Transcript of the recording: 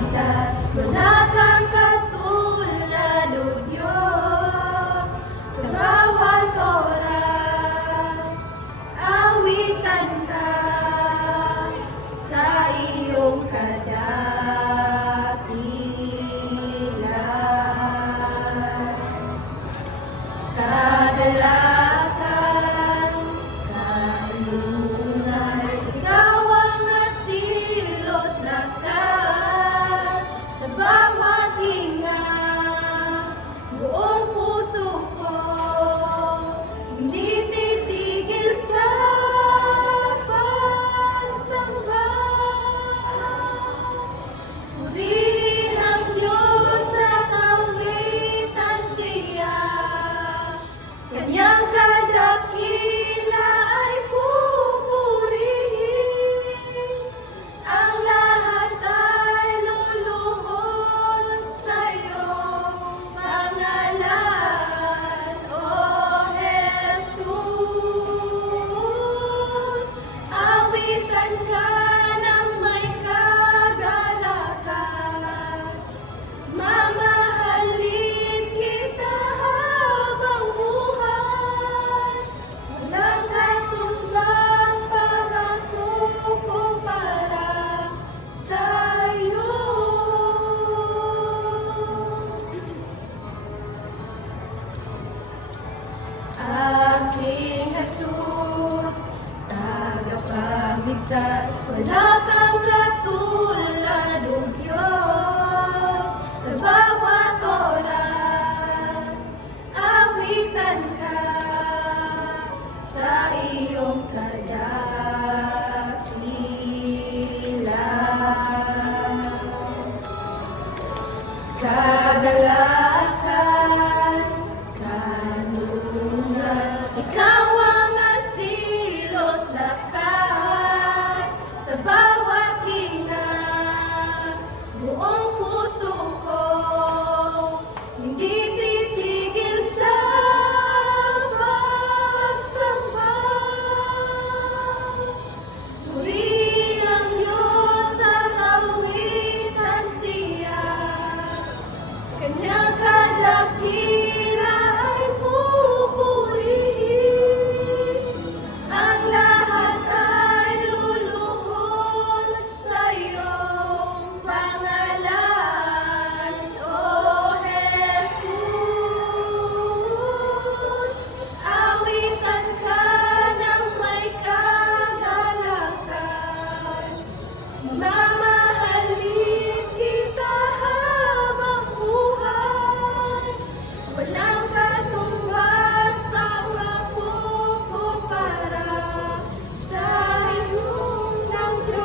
ligtas, wala kang katulad, O Diyos. Sa bawat oras, awitan ka sa iyong kadakilan. Kagalakan, karunungan, ikaw ang nasilot lakas sa bawat hinga. Buong puso ko, hindi titigil sa pagsamba. Purihin ang Diyos sa kawitan siya. Kanyang kadakila ay pupurihin. Ang lahat ay luluhod sa iyong pangalan, O Jesus. Awitan ka ng may kagalakan. Mamahalin kita habang buhay. Walang katumbas pagkukumpara sa'yo. Aking Jesus, tagapagligtas, wala kang katulad, O Diyos. Sa bawat oras, awitan ka sa iyong kadakilan. Kagalakan, kanungan, ikaw ang nasilot lakas sa bawat hinga. Buong puso ko, hindi titigil sa pagsamba. Purihin ang Diyos sa kawitan siya. Kanyang kadakila ay pupurihin. Ang lahat ay luluhod sa iyong pangalan, O Jesus. Awitan ka ng may kagalakan.